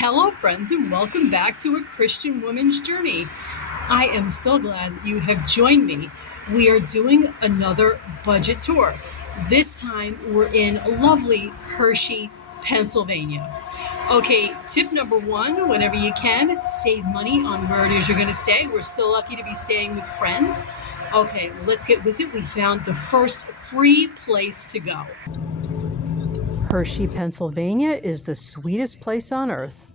Hello, friends, and welcome back to A Christian Woman's Journey. I am so glad that you have joined me. We are doing another budget tour. This time, we're in lovely Hershey, Pennsylvania. Okay, tip number one, whenever you can, save money on where it is you're going to stay. We're so lucky to be staying with friends. Okay, let's get with it. We found the first free place to go. Hershey, Pennsylvania is the sweetest place on earth.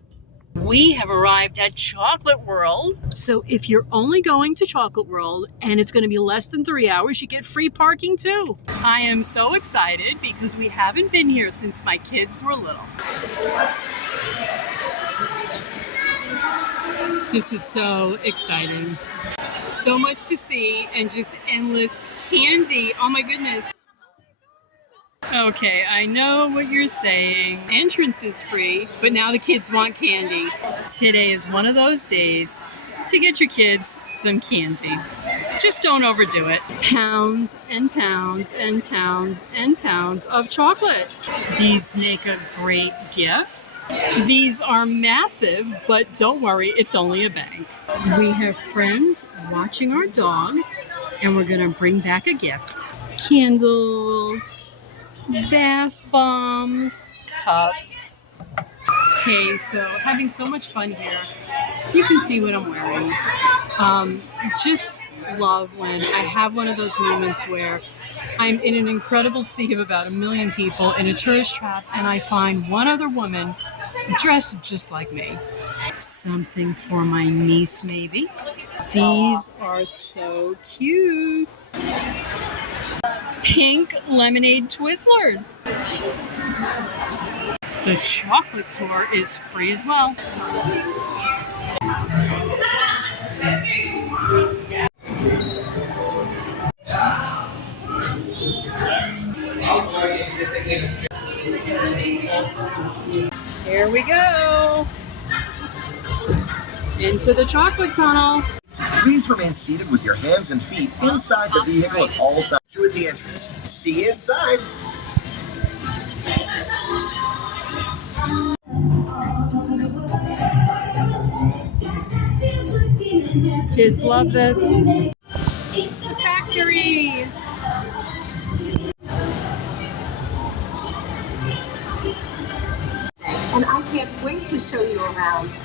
We have arrived at Chocolate World. So if you're only going to Chocolate World and it's going to be less than 3 hours, you get free parking too. I am so excited because we haven't been here since my kids were little. This is so exciting. So much to see and just endless candy. Oh my goodness. Okay, I know what you're saying. Entrance is free, but now the kids want candy. Today is one of those days to get your kids some candy. Just don't overdo it. Pounds and pounds and pounds and pounds of chocolate. These make a great gift. These are massive, but don't worry, it's only a bag. We have friends watching our dog, and we're gonna bring back a gift. Candles. Bath bombs, cups. Okay, so having so much fun here. You can see what I'm wearing. Just love when I have one of those moments where I'm in an incredible sea of about 1 million people in a tourist trap and I find one other woman dressed just like me. Something for my niece, maybe. These are so cute. Pink lemonade Twizzlers. The chocolate tour is free as well. Here we go. Into the chocolate tunnel. Please remain seated with your hands and feet inside the vehicle at all times. Through at the entrance. See you inside. Kids love this. It's the factory. And I can't wait to show you around.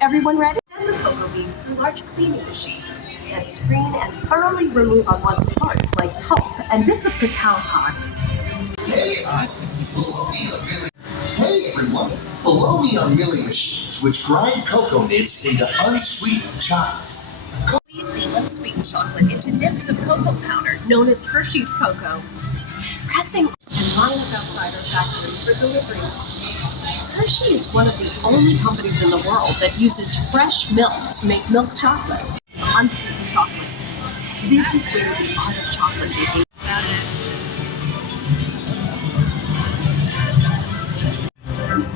Everyone ready? Send the cocoa beans through large cleaning machines and screen and thoroughly remove unwanted parts like pulp and bits of cacao pod. Hey everyone! Below me are milling machines which grind cocoa nibs into unsweetened chocolate. We seal unsweetened chocolate into discs of cocoa powder known as Hershey's cocoa. Pressing and line up outside our factory for delivery. Hershey is one of the only companies in the world that uses fresh milk to make milk chocolate. Unsweetened chocolate. This is where the art of chocolate making.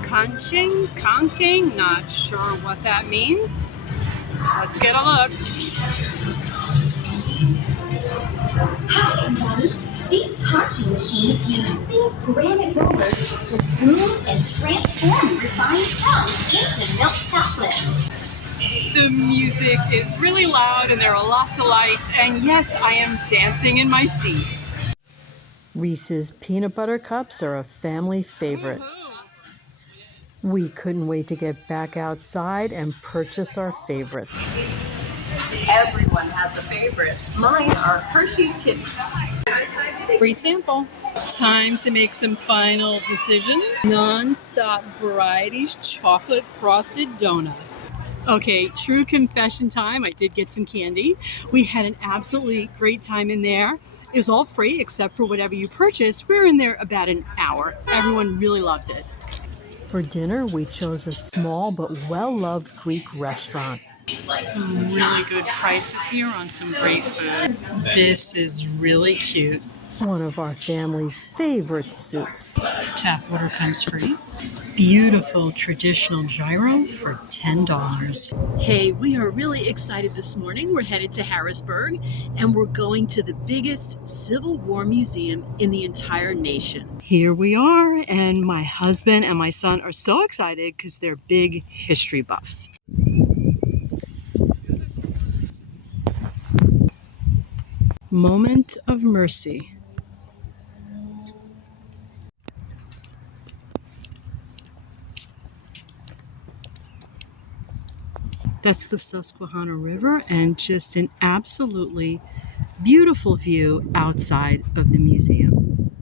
Conching, conking, not sure what that means. Let's get a look. These conching machines use thin granite rollers to smooth and transform refined dough into milk chocolate. The music is really loud and there are lots of lights, and yes, I am dancing in my seat. Reese's peanut butter cups are a family favorite. We couldn't wait to get back outside and purchase our favorites. Everyone has a favorite. Mine are Hershey's Kiss. Free sample. Time to make some final decisions. Non-stop varieties chocolate frosted donut. Okay, true confession time. I did get some candy. We had an absolutely great time in there. It was all free except for whatever you purchased. We were in there about an hour. Everyone really loved it. For dinner, we chose a small but well-loved Greek restaurant. Some really good prices here on some great food. This is really cute. One of our family's favorite soups. Tap water comes free. Beautiful traditional gyro for $10. Hey, we are really excited this morning. We're headed to Harrisburg and we're going to the biggest Civil War museum in the entire nation. Here we are, and my husband and my son are so excited because they're big history buffs. Moment of mercy. That's the Susquehanna River, and just an absolutely beautiful view outside of the museum.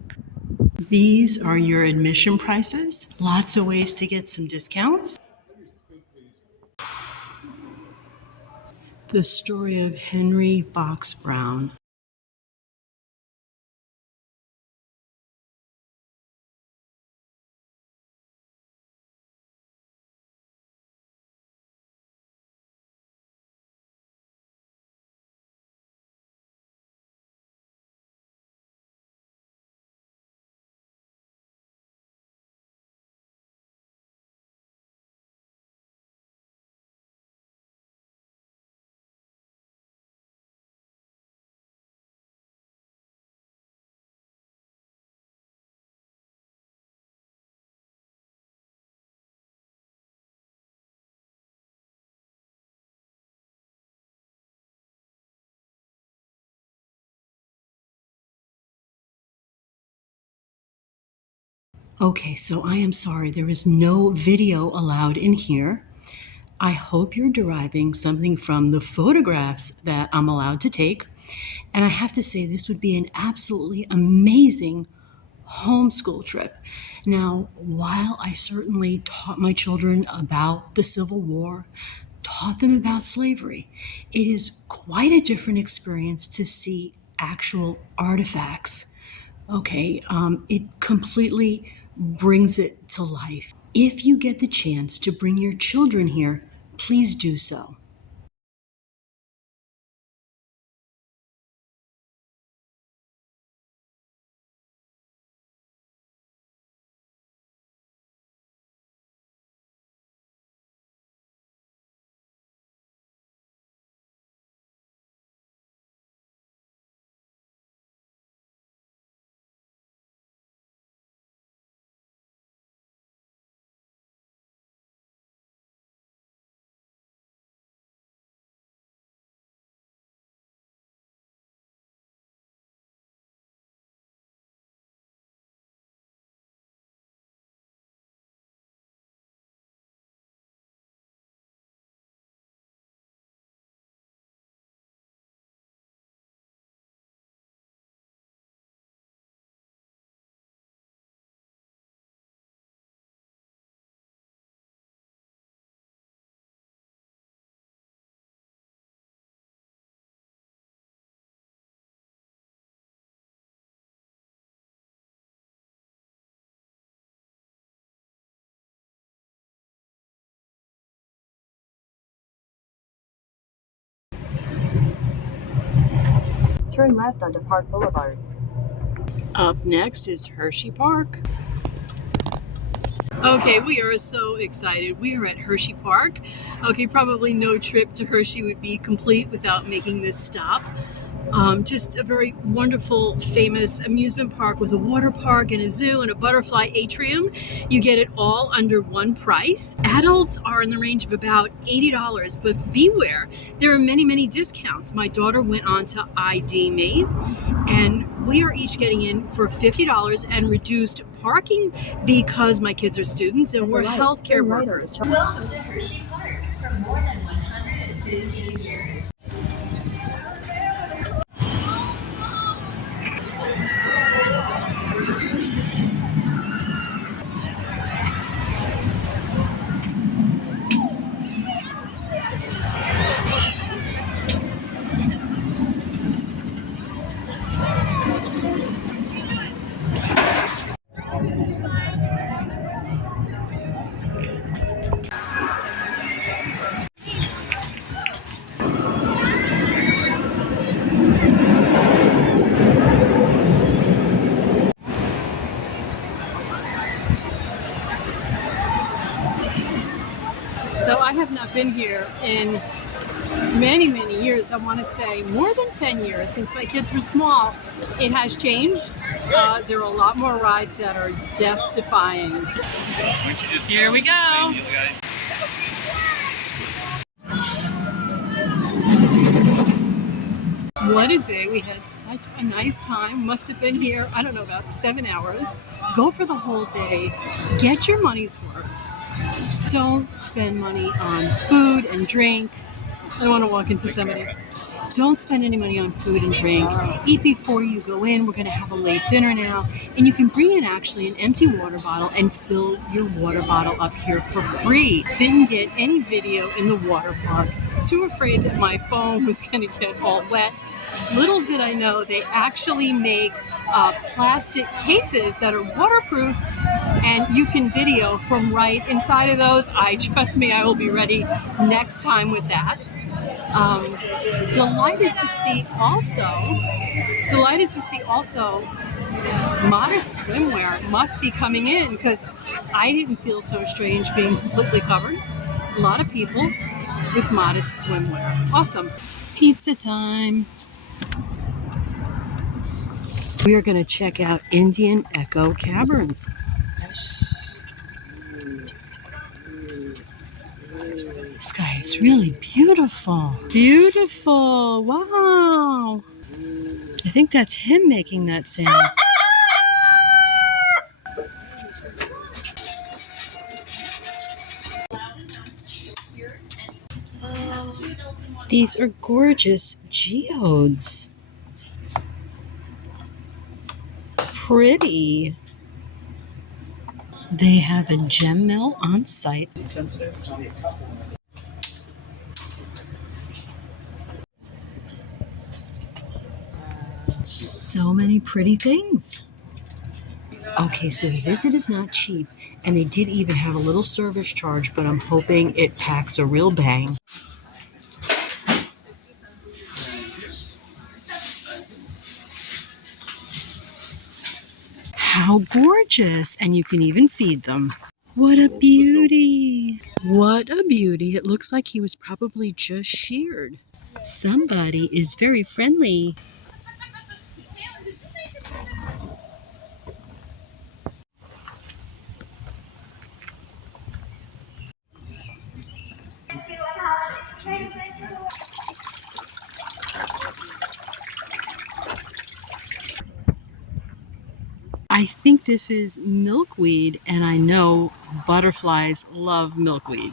These are your admission prices. Lots of ways to get some discounts. The story of Henry Box Brown. Okay, so I am sorry, there is no video allowed in here. I hope you're deriving something from the photographs that I'm allowed to take. And I have to say, this would be an absolutely amazing homeschool trip. Now, while I certainly taught my children about the Civil War, taught them about slavery, it is quite a different experience to see actual artifacts. Okay, it completely brings it to life. If you get the chance to bring your children here, please do so. Turn left onto Park Boulevard. Up next is Hershey Park. Okay, we are so excited. We are at Hershey Park. Okay, probably no trip to Hershey would be complete without making this stop. Just a very wonderful, famous amusement park with a water park and a zoo and a butterfly atrium. You get it all under one price. Adults are in the range of about $80, but beware, there are many, many discounts. My daughter went on to ID me, and we are each getting in for $50 and reduced parking because my kids are students and we're healthcare workers. Welcome to Hershey Park for more than 115 years. So I have not been here in many, many years. I want to say more than 10 years since my kids were small. It has changed. There are a lot more rides that are death-defying. Here we go. What a day. We had such a nice time. Must have been here, I don't know, about 7 hours. Go for the whole day. Get your money's worth. Don't spend money on food and drink. I don't want to walk into somebody. Don't spend any money on food and drink. Eat before you go in. We're going to have a late dinner now. And you can bring in actually an empty water bottle and fill your water bottle up here for free. Didn't get any video in the water park. Too afraid that my phone was going to get all wet. Little did I know they actually make plastic cases that are waterproof, and you can video from right inside of those. Trust me, I will be ready next time with that. Delighted to see also Modest swimwear must be coming in, because I didn't feel so strange being completely covered. A lot of people with Modest swimwear. Awesome. Pizza time. We are going to check out Indian Echo Caverns. This guy is really beautiful. Beautiful. Wow. I think that's him making that sound. These are gorgeous geodes. Pretty. They have a gem mill on site. So many pretty things. Okay, so the visit is not cheap, and they did even have a little service charge, but I'm hoping it packs a real bang. How gorgeous! And you can even feed them. What a beauty! What a beauty! It looks like he was probably just sheared. Somebody is very friendly. I think this is milkweed, and I know butterflies love milkweed.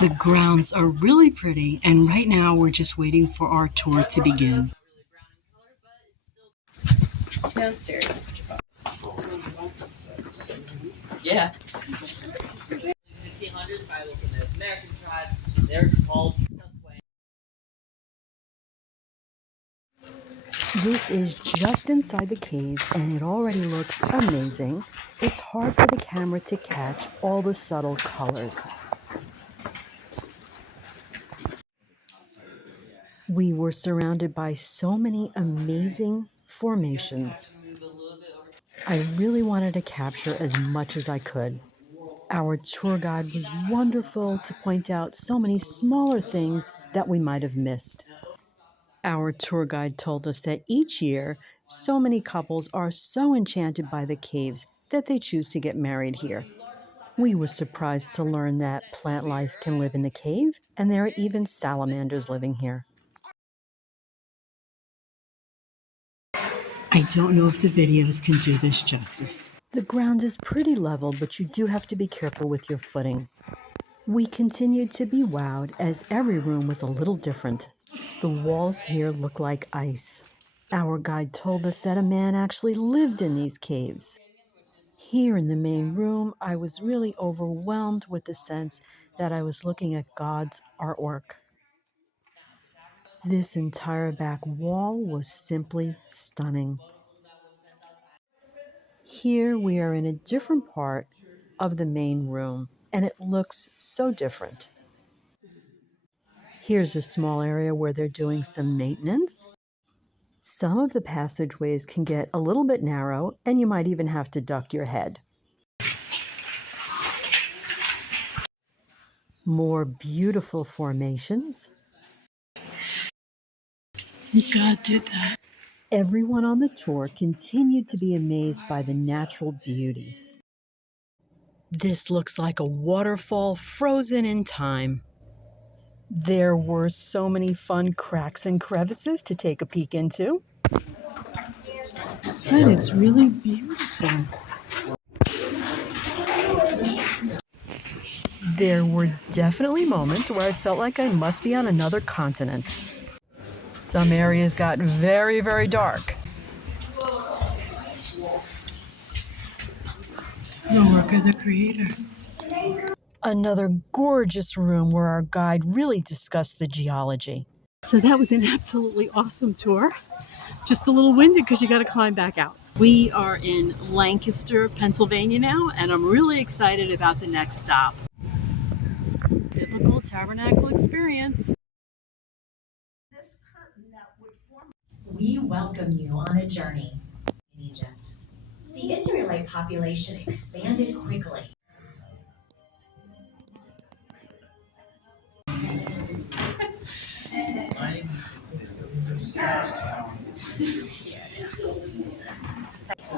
The grounds are really pretty, and right now we're just waiting for our tour to begin. Downstairs. Yeah. 1600s, if I look in the American tribe, they're called This is just inside the cave, and it already looks amazing. It's hard for the camera to catch all the subtle colors. We were surrounded by so many amazing formations. I really wanted to capture as much as I could. Our tour guide was wonderful to point out so many smaller things that we might have missed. Our tour guide told us that each year, so many couples are so enchanted by the caves that they choose to get married here. We were surprised to learn that plant life can live in the cave, and there are even salamanders living here. I don't know if the videos can do this justice. The ground is pretty level, but you do have to be careful with your footing. We continued to be wowed as every room was a little different. The walls here look like ice. Our guide told us that a man actually lived in these caves. Here in the main room, I was really overwhelmed with the sense that I was looking at God's artwork. This entire back wall was simply stunning. Here we are in a different part of the main room, and it looks so different. Here's a small area where they're doing some maintenance. Some of the passageways can get a little bit narrow, and you might even have to duck your head. More beautiful formations. God did that. Everyone on the tour continued to be amazed by the natural beauty. This looks like a waterfall frozen in time. There were so many fun cracks and crevices to take a peek into. That is really beautiful. There were definitely moments where I felt like I must be on another continent. Some areas got very, very dark. The work of the Creator. Another gorgeous room where our guide really discussed the geology. So that was an absolutely awesome tour. Just a little winded because you got to climb back out. We are in Lancaster, Pennsylvania now, and I'm really excited about the next stop. Biblical Tabernacle experience. We welcome you on a journey in Egypt. The Israelite population expanded quickly.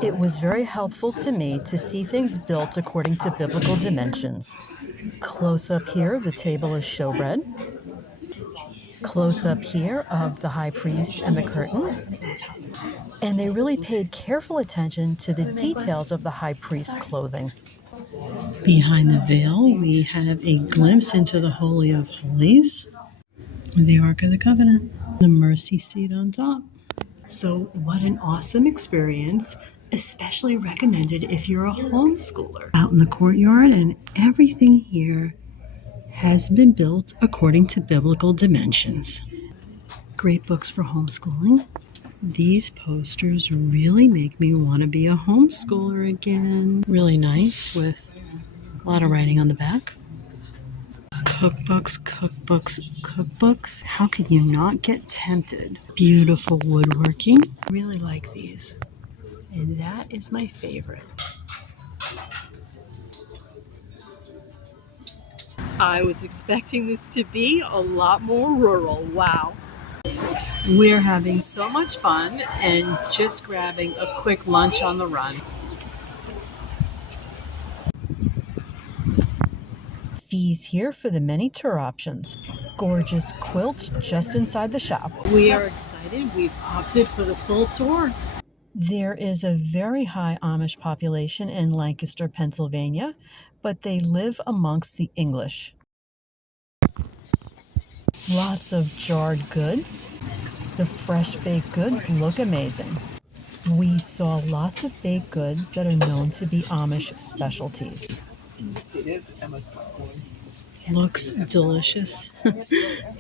It was very helpful to me to see things built according to biblical dimensions. Close up here, the table of showbread. Close up here of the high priest and the curtain. And they really paid careful attention to the details of the high priest's clothing. Behind the veil, we have a glimpse into the Holy of Holies, the Ark of the Covenant, the mercy seat on top. So what an awesome experience, especially recommended if you're a homeschooler. Out in the courtyard, and everything here has been built according to biblical dimensions. Great books for homeschooling. These posters really make me want to be a homeschooler again. Really nice with a lot of writing on the back. Cookbooks, cookbooks, cookbooks. How can you not get tempted? Beautiful woodworking. I really like these. And that is my favorite. I was expecting this to be a lot more rural. Wow. We're having so much fun and just grabbing a quick lunch on the run. Fees here for the many tour options. Gorgeous quilts just inside the shop. We are excited. We've opted for the full tour. There is a very high Amish population in Lancaster, Pennsylvania, but they live amongst the English. Lots of jarred goods. The fresh baked goods look amazing. We saw lots of baked goods that are known to be Amish specialties. It is Emma's popcorn. Looks delicious.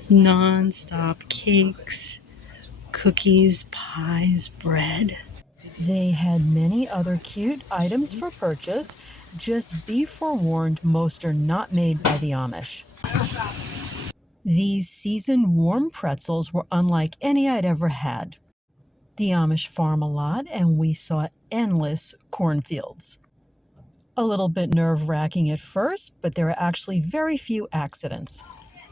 Non-stop cakes, cookies, pies, bread. They had many other cute items for purchase. Just be forewarned, most are not made by the Amish. These seasoned warm pretzels were unlike any I'd ever had. The Amish farm a lot, and we saw endless cornfields. A little bit nerve-wracking at first, but there are actually very few accidents.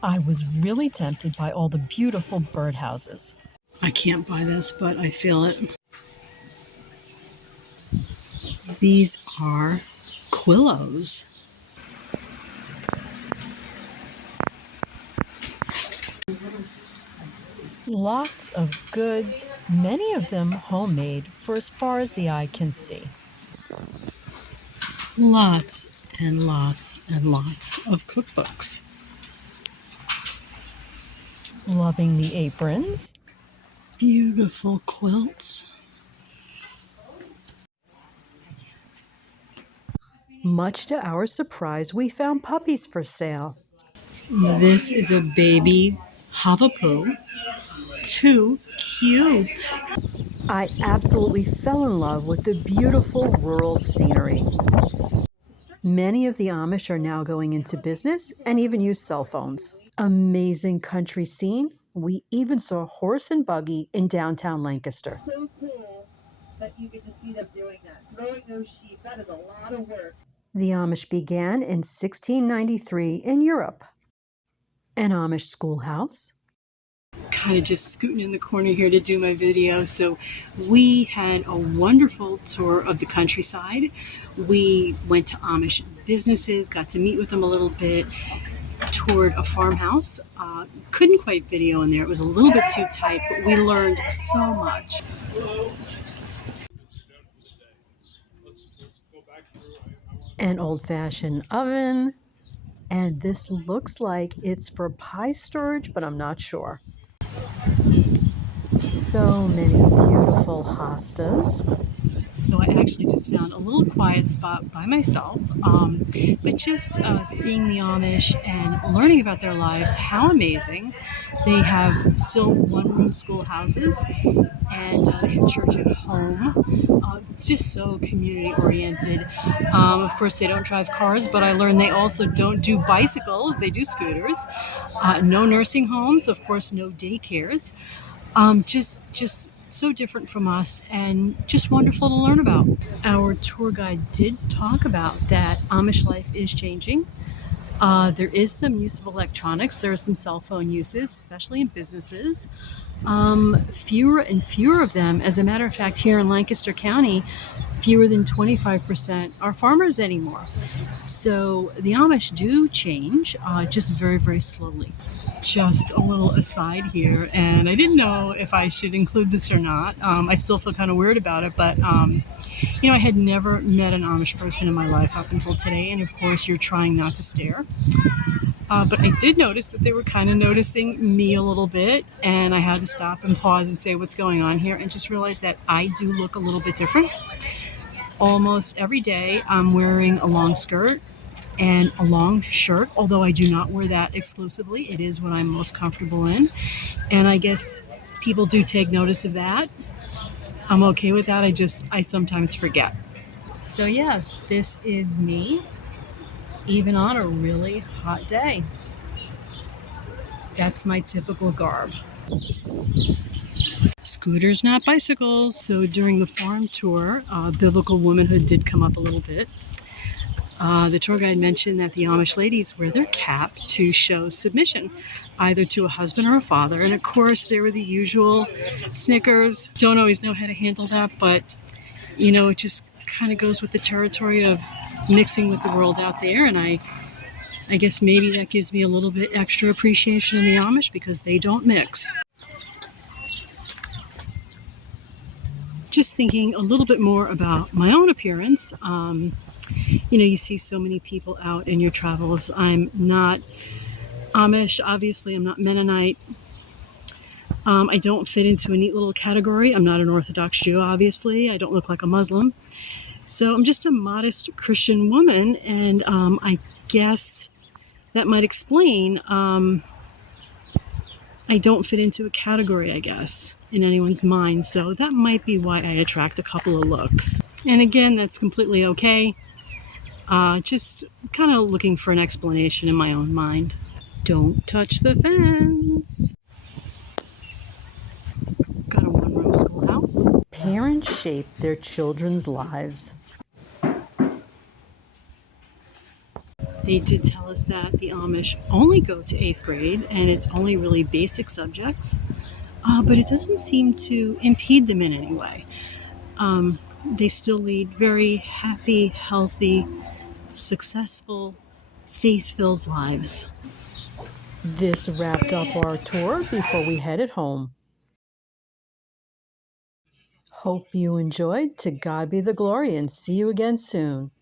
I was really tempted by all the beautiful birdhouses. I can't buy this, but I feel it. These are quillos. Lots of goods, many of them homemade for as far as the eye can see. Lots and lots and lots of cookbooks. Loving the aprons. Beautiful quilts. Much to our surprise, we found puppies for sale. This is a baby Havapoo. Too cute. I absolutely fell in love with the beautiful rural scenery. Many of the Amish are now going into business and even use cell phones. Amazing country scene. We even saw a horse and buggy in downtown Lancaster. So cool that you get to see them doing that. Throwing those sheaves, that is a lot of work. The Amish began in 1693 in Europe. An Amish schoolhouse. Kind of just scooting in the corner here to do my video. So we had a wonderful tour of the countryside. We went to Amish businesses, got to meet with them a little bit, toured a farmhouse. Couldn't quite video in there. It was a little bit too tight, but we learned so much. An old-fashioned oven. And this looks like it's for pie storage, but I'm not sure. So many beautiful hostas. So I actually just found a little quiet spot by myself, but just seeing the Amish and learning about their lives, how amazing. They have still one-room schoolhouses, and they have church at home. It's just so community-oriented. Of course, they don't drive cars, but I learned they also don't do bicycles. They do scooters. No nursing homes, of course, no daycares. Just so different from us and just wonderful to learn about. Our tour guide did talk about that Amish life is changing. There is some use of electronics. There are some cell phone uses, especially in businesses. Fewer and fewer of them. As a matter of fact, here in Lancaster County, fewer than 25% are farmers anymore. So the Amish do change, just very, very slowly. Just a little aside here, and I didn't know if I should include this or not. I still feel kind of weird about it, but I had never met an Amish person in my life up until today, and of course you're trying not to stare. But I did notice that they were kind of noticing me a little bit, and I had to stop and pause and say what's going on here, and just realize that I do look a little bit different. Almost every day I'm wearing a long skirt and a long shirt, although I do not wear that exclusively. It is what I'm most comfortable in. And I guess people do take notice of that. I'm okay with that. I sometimes forget. So yeah, this is me, even on a really hot day. That's my typical garb. Scooters, not bicycles. So during the farm tour, biblical womanhood did come up a little bit. The tour guide mentioned that the Amish ladies wear their cap to show submission, either to a husband or a father. And of course, there were the usual snickers. Don't always know how to handle that, but it just kind of goes with the territory of mixing with the world out there. And I guess maybe that gives me a little bit extra appreciation in the Amish because they don't mix. Just thinking a little bit more about my own appearance. You see so many people out in your travels. I'm not Amish, obviously. I'm not Mennonite. I don't fit into a neat little category. I'm not an Orthodox Jew, obviously. I don't look like a Muslim. So I'm just a modest Christian woman, and I guess that might explain I don't fit into a category, I guess, in anyone's mind. So that might be why I attract a couple of looks. And again, that's completely okay. Just kind of looking for an explanation in my own mind. Don't touch the fence. Got a one-room schoolhouse. Parents shape their children's lives. They did tell us that the Amish only go to 8th grade and it's only really basic subjects, but it doesn't seem to impede them in any way. They still lead very happy, healthy, successful, faith-filled lives. This wrapped up our tour before we headed home. Hope you enjoyed. To God be the glory, and see you again soon.